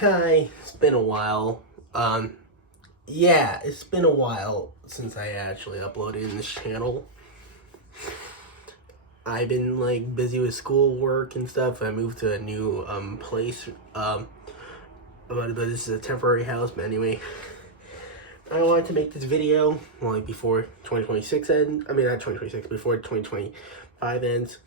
Hi, it's been a while. Yeah, it's been a while since I actually uploaded in this channel. I've been busy with schoolwork and stuff. I moved to a new place. But this is a temporary house. But anyway, I wanted to make this video before 2026 ends. I mean, not 2026, before 2025 ends.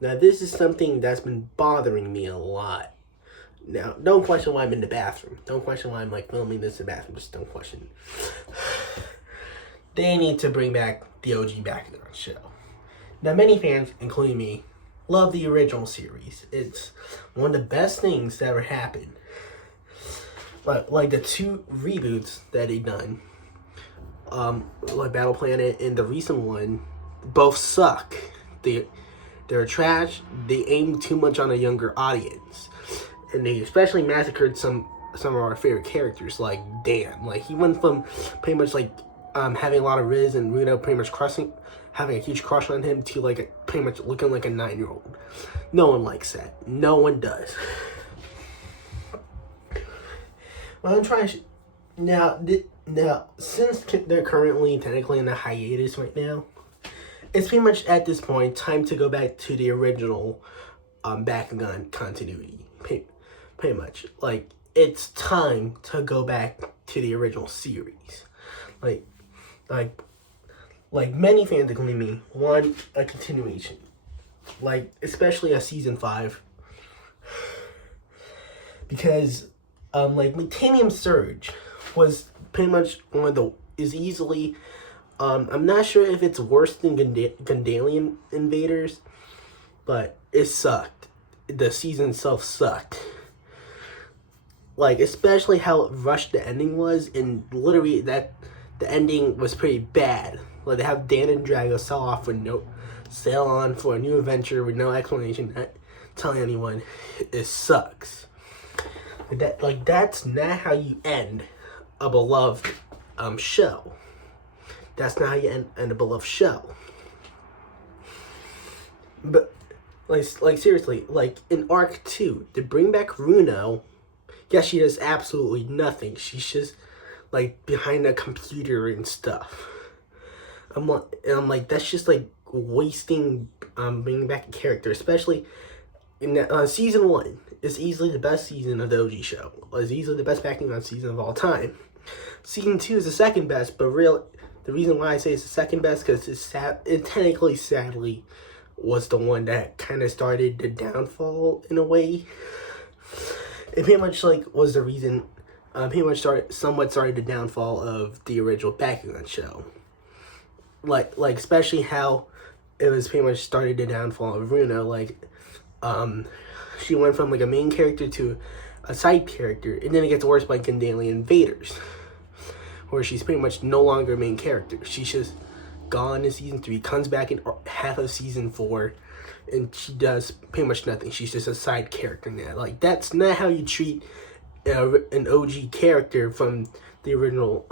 Now, this is something that's been bothering me a lot. Now, don't question why I'm in the bathroom. Don't question why I'm filming this in the bathroom. Just don't question. They need to bring back the OG Bakugan show. Now, many fans, including me, love the original series. It's one of the best things that ever happened. Like the two reboots that they done, like Battle Planet and the recent one, both suck. They're trash. They aim too much on a younger audience. And they especially massacred some of our favorite characters, like Dan. Like, he went from pretty much having a lot of Riz and Reno pretty much having a huge crush on him to pretty much looking like a 9-year-old. No one likes that. No one does. Well, I'm trying to now since they're currently technically in a hiatus right now, it's pretty much at this point time to go back to the original Bakugan continuity. Pretty much, it's time to go back to the original series. Like many fans, including me, want a continuation. Especially a season 5. Because, Titanium Surge was pretty much is easily, I'm not sure if it's worse than Gundalian Invaders, but it sucked. The season itself sucked. Especially how rushed the ending was, and literally the ending was pretty bad. They have Dan and Drago sail on for a new adventure with no explanation, not telling anyone. It sucks. That's not how you end a beloved show. That's not how you end a beloved show. But seriously, in Arc 2, to bring back Runo, yeah, she does absolutely nothing. She's just behind a computer and stuff. I'm like, that's just wasting bringing back a character, especially in season 1 is easily the best season of the OG show. It's easily the best Bakugan season of all time. Season 2 is the second best, but the reason why I say it's the second best because it technically, sadly, was the one that kind of started the downfall in a way. It pretty much was the reason, pretty much started the downfall of the original Bakugan show. Especially how it was pretty much started the downfall of Runo. She went from a main character to a side character, and then it gets worse by Gundalian Invaders, where she's pretty much no longer a main character. She's just gone in season 3, comes back in half of season 4, and she does pretty much nothing. She's just a side character now. That's not how you treat an OG character from the original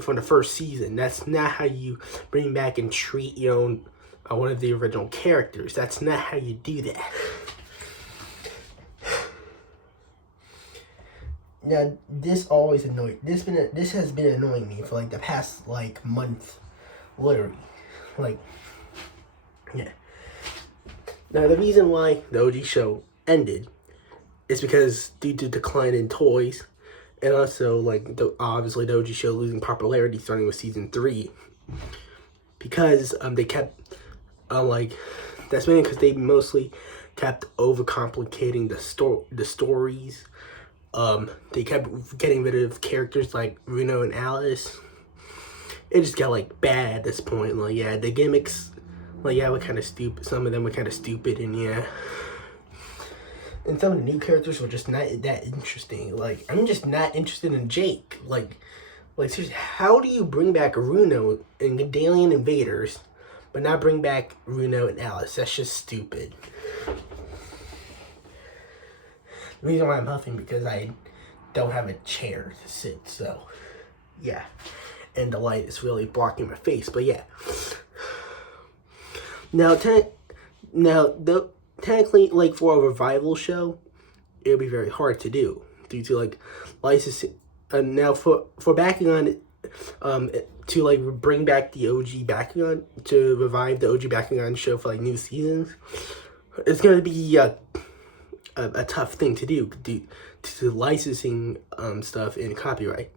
from the first season. That's not how you bring back and treat your own one of the original characters. That's not how you do that. Now, this always annoyed. This has been annoying me for the past month, literally. Yeah. Now, the reason why the OG show ended is because due to decline in toys, and also obviously the OG show losing popularity starting with season 3, because they kept that's mainly because they mostly kept overcomplicating the stories. They kept getting rid of characters like Runo and Alice. It just got bad at this point. The gimmicks were kind of stupid. Some of them were kind of stupid, and and some of the new characters were just not that interesting. I'm just not interested in Jake. Seriously, how do you bring back Runo and Gundalian Invaders, but not bring back Runo and Alice? That's just stupid. The reason why I'm huffing because I don't have a chair to sit, so yeah. And the light is really blocking my face, but yeah. Now, technically, for a revival show, it would be very hard to do. due to like licensing. And now for Bakugan, to like bring back the OG Bakugan, to revive the OG Bakugan show for like new seasons, it's gonna be a tough thing to do to licensing stuff in copyright,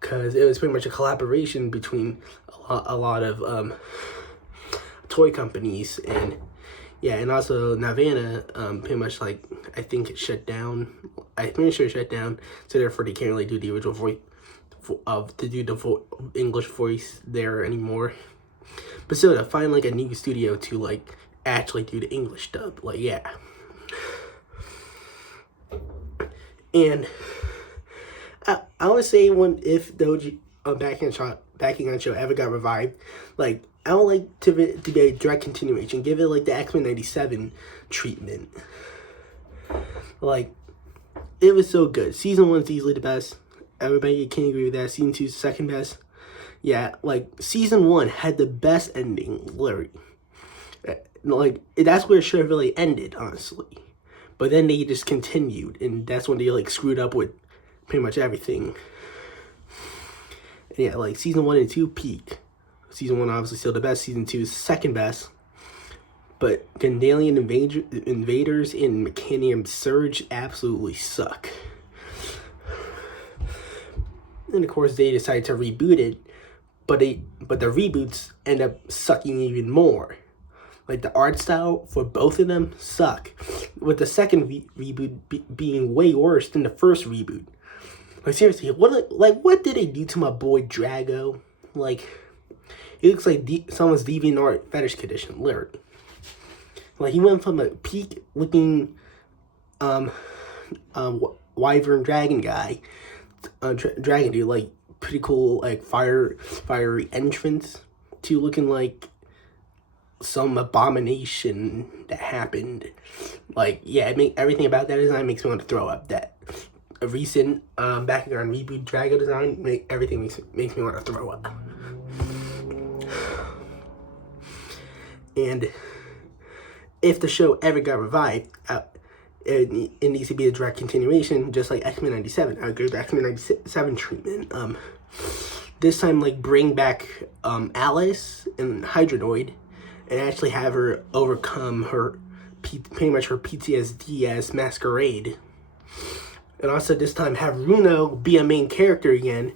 because it was pretty much a collaboration between a lot of toy companies, and yeah, and also Navana pretty much like I think it shut down. I'm pretty sure it shut down, so therefore they can't really do the original voice to do the English voice there anymore. But still, to find like a new studio to like actually do the English dub, like yeah. And I would say if the OG Bakugan show ever got revived, like I would like to be a direct continuation, give it like the X-Men 97 treatment. Like, it was so good. Season 1's easily the best. Everybody can agree with that. Season 2's the second best. Yeah, like, Season 1 had the best ending, literally. Like, that's where it should have really ended, honestly. But then they just continued, and that's when they, like, screwed up with pretty much everything. And yeah, like, Season 1 and 2 peak. Season 1 obviously still the best. Season 2 is second best. But Gandalian Invaders and Mechanium Surge absolutely suck. And of course they decided to reboot it, but the reboots end up sucking even more. Like the art style for both of them suck, with the second reboot being way worse than the first reboot. Like seriously, what did they do to my boy Drago? Like, he looks like someone's DeviantArt fetish condition, literally. Like, he went from a peak looking wyvern dragon guy, dragon dude, like pretty cool, like fiery entrance, to looking like some abomination that happened. Like, yeah, everything about that design makes me want to throw up. That a recent Bakugan reboot Drago design, everything makes me want to throw up. And if the show ever got revived, it needs to be a direct continuation, just like X-Men 97. I would go to X-Men 97 treatment. This time, like, bring back Alice and Hydronoid, and actually have her overcome her pretty much her PTSD as Masquerade. And also this time have Runo be a main character again,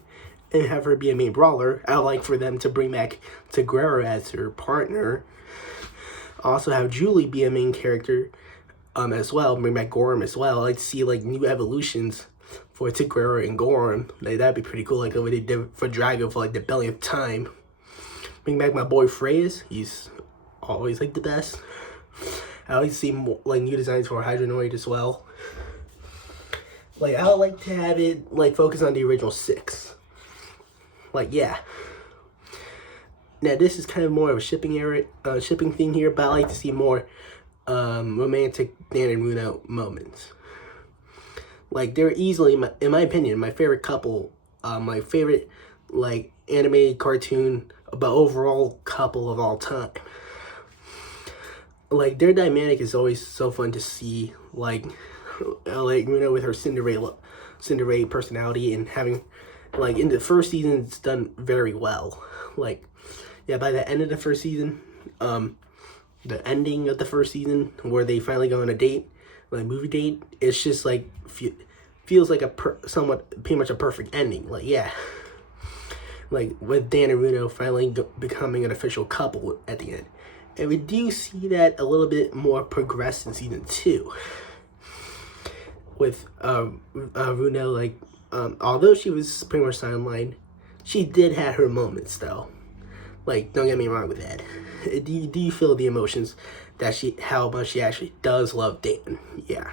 and have her be a main brawler. I would like for them to bring back Taguera as her partner. Also have Julie be a main character as well. Bring back Gorham as well. I like to see like new evolutions for Taguera and Gorham. Like, that'd be pretty cool, like what they did for Drago for like the billionth time. Bring back my boy Freyas. He's always like the best. I always see more like new designs for Hydronoid as well. Like, I would like to have it like focus on the original 6. Like, yeah. Now, this is kind of more of a shipping thing here, but I like to see more romantic Dan and Runo moments. Like, they're easily, in my opinion, my favorite couple, my favorite, like, animated cartoon, but overall couple of all time. Like, their dynamic is always so fun to see, like Runo with her Cinderella personality, and having, like, in the first season, it's done very well. Like, yeah, by the end of the first season, the ending of the first season, where they finally go on a date, like movie date, it's just like feels like pretty much a perfect ending. Like, yeah, like with Dan and Runo finally becoming an official couple at the end, and we do see that a little bit more progressed in season 2 with Runo. Like, although she was pretty much sidelined, she did have her moments though. Like, don't get me wrong with that. Do you feel the emotions that how much she actually does love Dan? Yeah.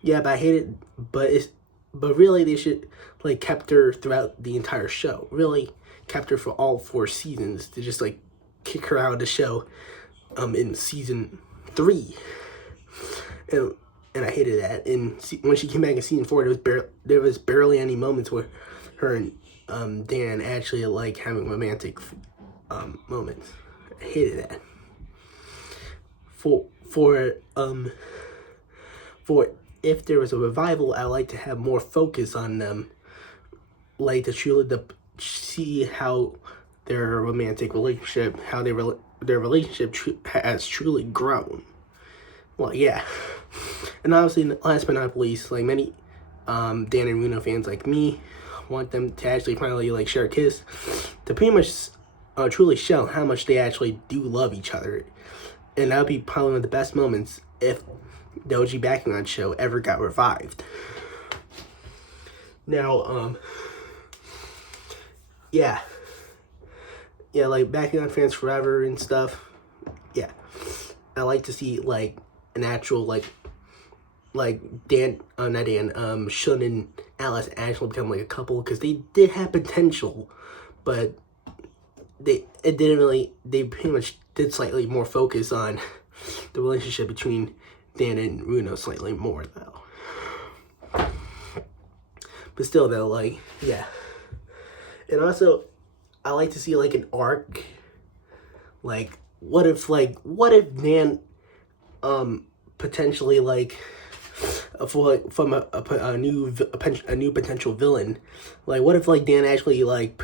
Yeah, but I hate it. But really, they should like kept her throughout the entire show. Really kept her for all 4 seasons, to just like kick her out of the show in season 3. And I hated that. And when she came back in season 4, there was barely any moments where her and Dan actually like having romantic moments. I hated that. For for if there was a revival, I like to have more focus on them, like to truly see how their romantic relationship, how their relationship has truly grown. Well, yeah. And obviously, last but not least, like many Dan and Runo fans like me want them to actually finally like share a kiss to pretty much truly show how much they actually do love each other. And that would be probably one of the best moments if the OG Bakugan show ever got revived. Now, yeah, like Bakugan fans forever and stuff. Yeah, I like to see like an actual like Shun and Alice actually become like a couple, because they did have potential, but they pretty much did slightly more focus on the relationship between Dan and Runo slightly more though. But still though, like, yeah. And also, I like to see like an arc. Like, what if Dan potentially like from a new potential villain, like what if like Dan actually like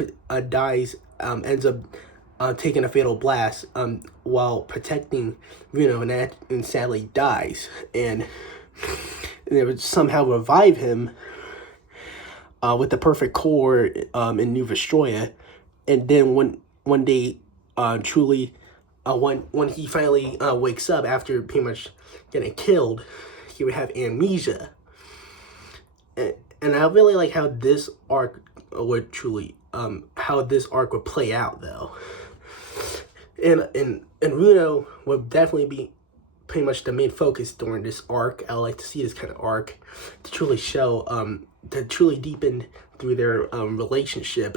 dies, ends up taking a fatal blast while protecting Runo, and sadly dies, and they would somehow revive him with the perfect core in New Vestroya, and then when they truly when he finally wakes up after pretty much getting killed, he would have amnesia. And I really like how this arc would play out though. And Runo would definitely be pretty much the main focus during this arc. I like to see this kind of arc to truly show to truly deepen through their relationship.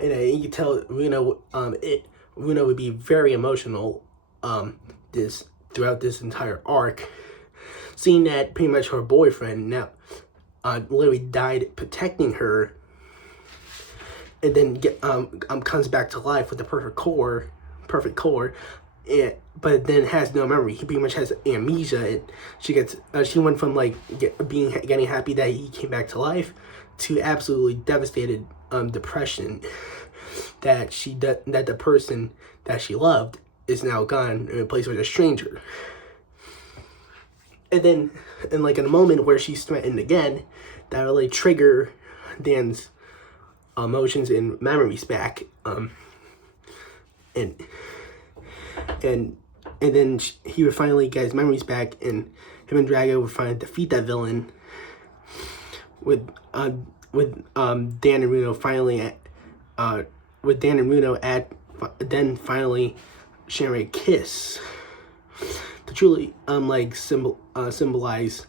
And you can tell Runo would be very emotional throughout this entire arc, seeing that pretty much her boyfriend now literally died protecting her, and then comes back to life with the perfect core, but then has no memory. He pretty much has amnesia, and she went from like getting happy that he came back to life to absolutely devastated depression that the person that she loved is now gone and replaced with a stranger. And then, in a moment where she's threatened again, that really trigger Dan's emotions and memories back. And then he would finally get his memories back, and him and Drago would finally defeat that villain. With Dan and Runo then finally sharing a kiss to truly symbolize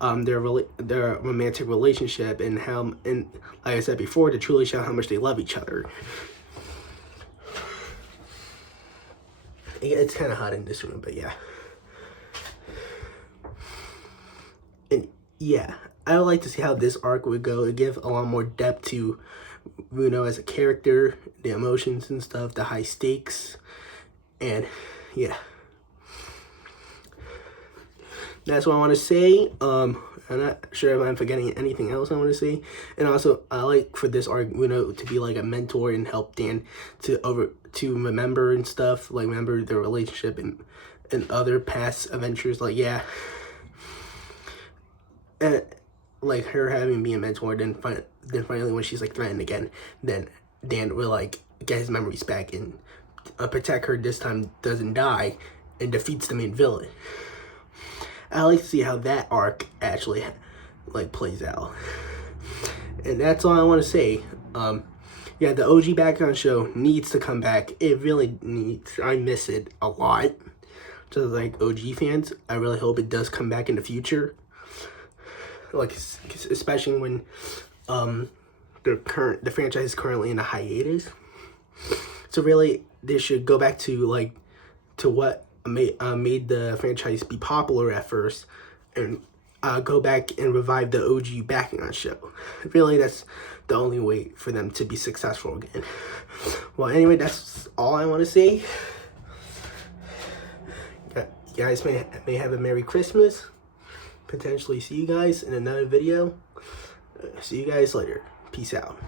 their romantic relationship, and like I said before, to truly show how much they love each other. It's kind of hot in this room, but yeah. And yeah, I would like to see how this arc would go to give a lot more depth to Runo as a character, the emotions and stuff, the high stakes, and yeah. That's what I want to say. I'm not sure if I'm forgetting anything else I want to say. And also, I like for this arc, Runo to be like a mentor and help Dan to remember and stuff, like remember their relationship and other past adventures. Like, yeah. And like her having been a mentor, then finally when she's like threatened again, then Dan will like get his memories back and protect her. This time doesn't die and defeats the main villain. I like to see how that arc actually like plays out. And that's all I want to say. Yeah, the OG Bakugan show needs to come back. It really needs. I miss it a lot. Just like OG fans, I really hope it does come back in the future. Like, especially when the franchise is currently in a hiatus. So really, they should go back to what made the franchise be popular at first, and go back and revive the OG Bakugan show. Really, that's the only way for them to be successful again. Well, anyway, that's all I want to say. You guys may have a Merry Christmas. Potentially see you guys in another video. See you guys later. Peace out.